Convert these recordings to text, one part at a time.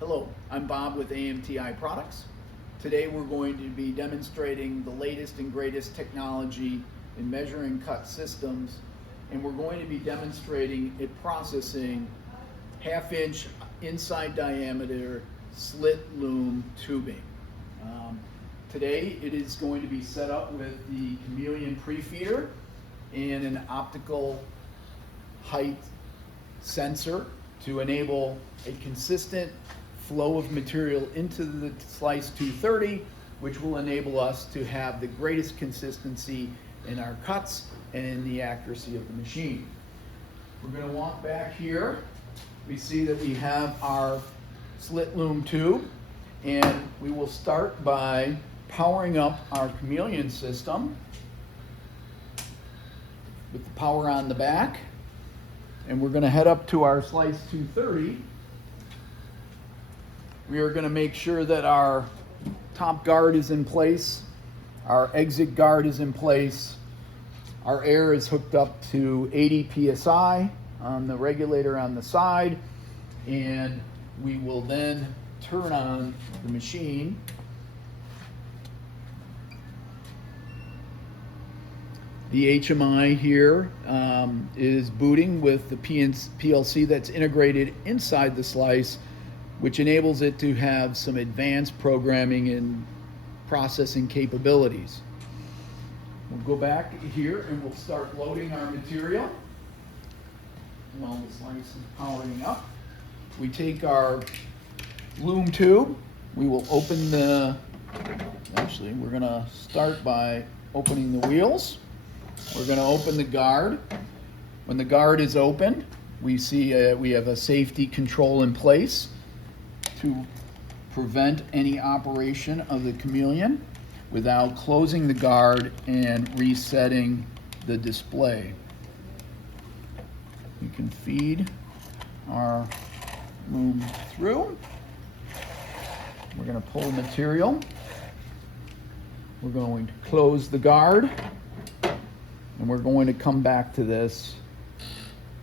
Hello, I'm Bob with AMTI Products. Today we're going to be demonstrating the latest and greatest technology in measuring cut systems, and we're going to be demonstrating it processing half-inch inside diameter slit loom tubing. Today it is going to be set up with the Chameleon pre-feeder and an optical height sensor to enable a consistent flow of material into the slice 230, which will enable us to have the greatest consistency in our cuts and in the accuracy of the machine. We're going to walk back here. We see that we have our slit loom tube, and we will start by powering up our Chameleon system with the power on the back. And we're going to head up to our slice 230. We are going to make sure that our top guard is in place, our exit guard is in place, our air is hooked up to 80 psi on the regulator on the side, and we will then turn on the machine. The HMI here is booting with the PLC that's integrated inside the slice, which enables it to have some advanced programming and processing capabilities. We'll go back here and we'll start loading our material while the slice is powering up. We take our loom tube, we will open actually we're going to start by opening the wheels. We're going to open the guard. When the guard is open, we see we have a safety control in place to prevent any operation of the Chameleon without closing the guard and resetting the display. We can feed our loom through. We're going to pull material. We're going to close the guard. And we're going to come back to this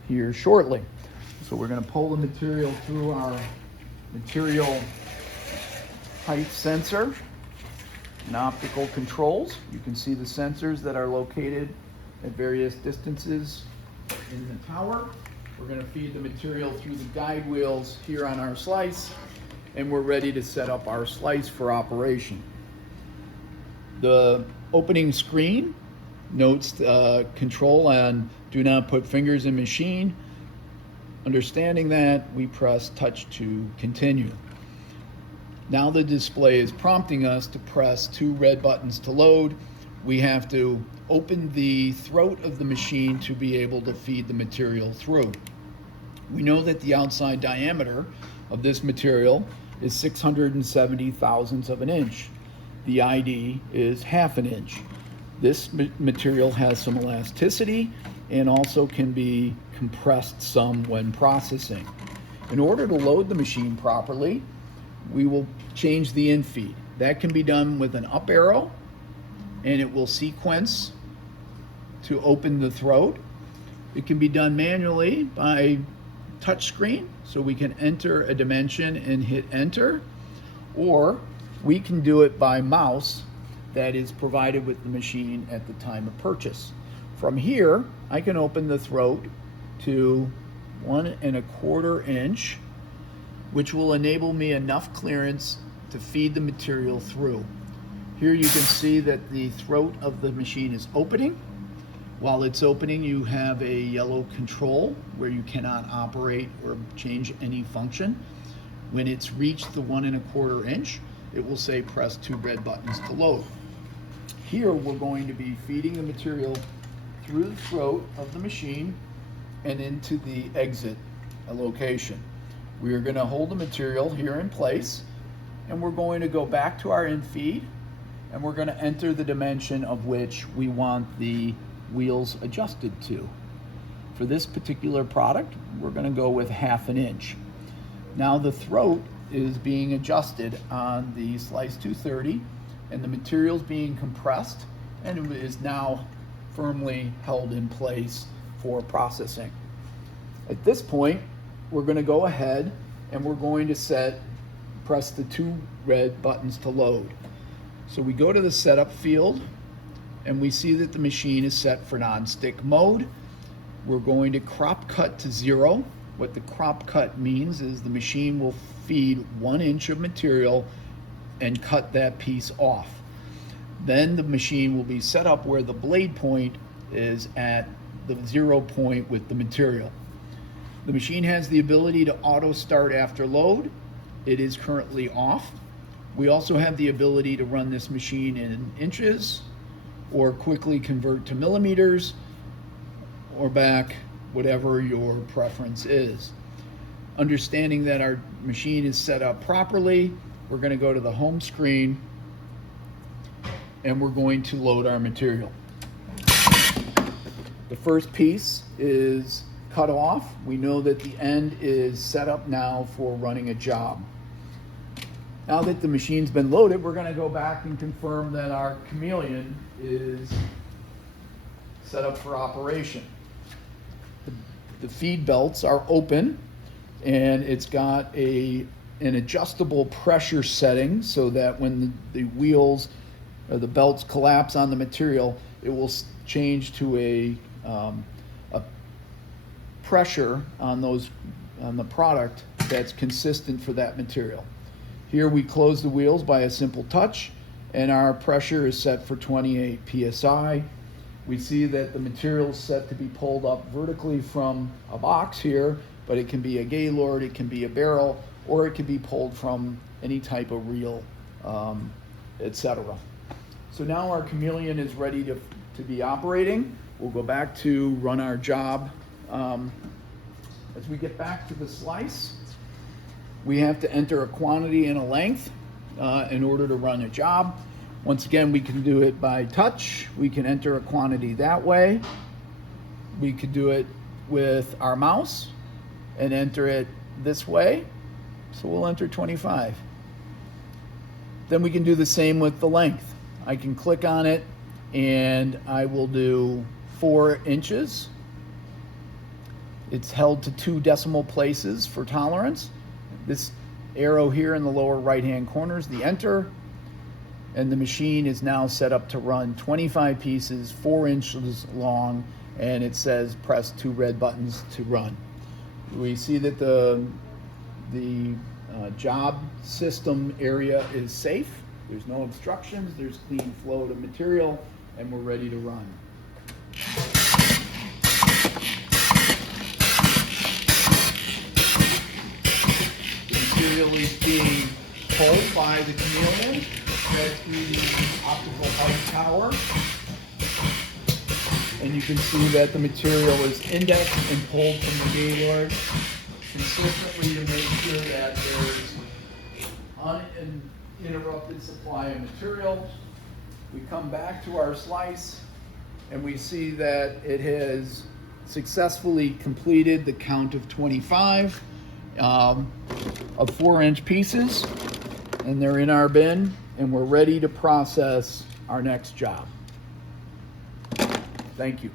here shortly. So we're going to pull the material through our material height sensor and optical controls. You can see the sensors that are located at various distances in the tower. We're going to feed the material through the guide wheels here on our slice, and we're ready to set up our slice for operation. The opening screen notes control on do not put fingers in machine. Understanding that, we press touch to continue. Now the display is prompting us to press 2 red buttons to load. We have to open the throat of the machine to be able to feed the material through. We know that the outside diameter of this material is 670 thousandths of an inch. The ID is half an inch. This material has some elasticity and also can be compressed some when processing. In order to load the machine properly, we will change the infeed. That can be done with an up arrow, and it will sequence to open the throat. It can be done manually by touch screen, so we can enter a dimension and hit enter, or we can do it by mouse that is provided with the machine at the time of purchase. From here, I can open the throat to 1 1/4 inch, which will enable me enough clearance to feed the material through. Here you can see that the throat of the machine is opening. While it's opening, you have a yellow control where you cannot operate or change any function. When it's reached the 1 1/4 inch, it will say press 2 red buttons to load. Here we're going to be feeding the material through the throat of the machine and into the exit location. We are going to hold the material here in place, and we're going to go back to our infeed, and we're going to enter the dimension of which we want the wheels adjusted to. For this particular product, we're going to go with half an inch. Now the throat is being adjusted on the slice 230, and the material is being compressed and it is now firmly held in place for processing. At this point, we're going to go ahead and we're going to set press the 2 red buttons to load. So we go to the setup field and we see that the machine is set for non-stick mode. We're going to crop cut to 0. What the crop cut means is the machine will feed 1 inch of material and cut that piece off. Then the machine will be set up where the blade point is at the 0 point with the material. The machine has the ability to auto start after load. It is currently off. We also have the ability to run this machine in inches or quickly convert to millimeters or back, whatever your preference is. Understanding that our machine is set up properly, we're going to go to the home screen and we're going to load our material. The first piece is cut off. We know that the end is set up now for running a job. Now that the machine's been loaded, we're going to go back and confirm that our Chameleon is set up for operation. The feed belts are open and it's got an adjustable pressure setting so that when the wheels or the belts collapse on the material, it will change to a pressure on the product that's consistent for that material. Here we close the wheels by a simple touch and our pressure is set for 28 psi. We see that the material is set to be pulled up vertically from a box here, but it can be a gaylord, it can be a barrel, or it can be pulled from any type of reel, etc. So now our Chameleon is ready to be operating. We'll go back to run our job. As we get back to the slice, we have to enter a quantity and a length in order to run a job. Once again, we can do it by touch. We can enter a quantity that way. We could do it with our mouse and enter it this way. So we'll enter 25. Then we can do the same with the length. I can click on it and I will do 4 inches. It's held to 2 decimal places for tolerance. This arrow here in the lower right-hand corner is the enter, and the machine is now set up to run 25 pieces, 4 inches long, and it says press 2 red buttons to run. We see that the job system area is safe. There's no obstructions, there's clean flow of material, and we're ready to run. Material is being pulled by the Chameleon, fed through the optical height tower. And you can see that the material is indexed and pulled from the gaylord consistently to make sure that there's uninterrupted supply of material. We come back to our slice and we see that it has successfully completed the count of 25 of 4-inch pieces, and they're in our bin and we're ready to process our next job. Thank you.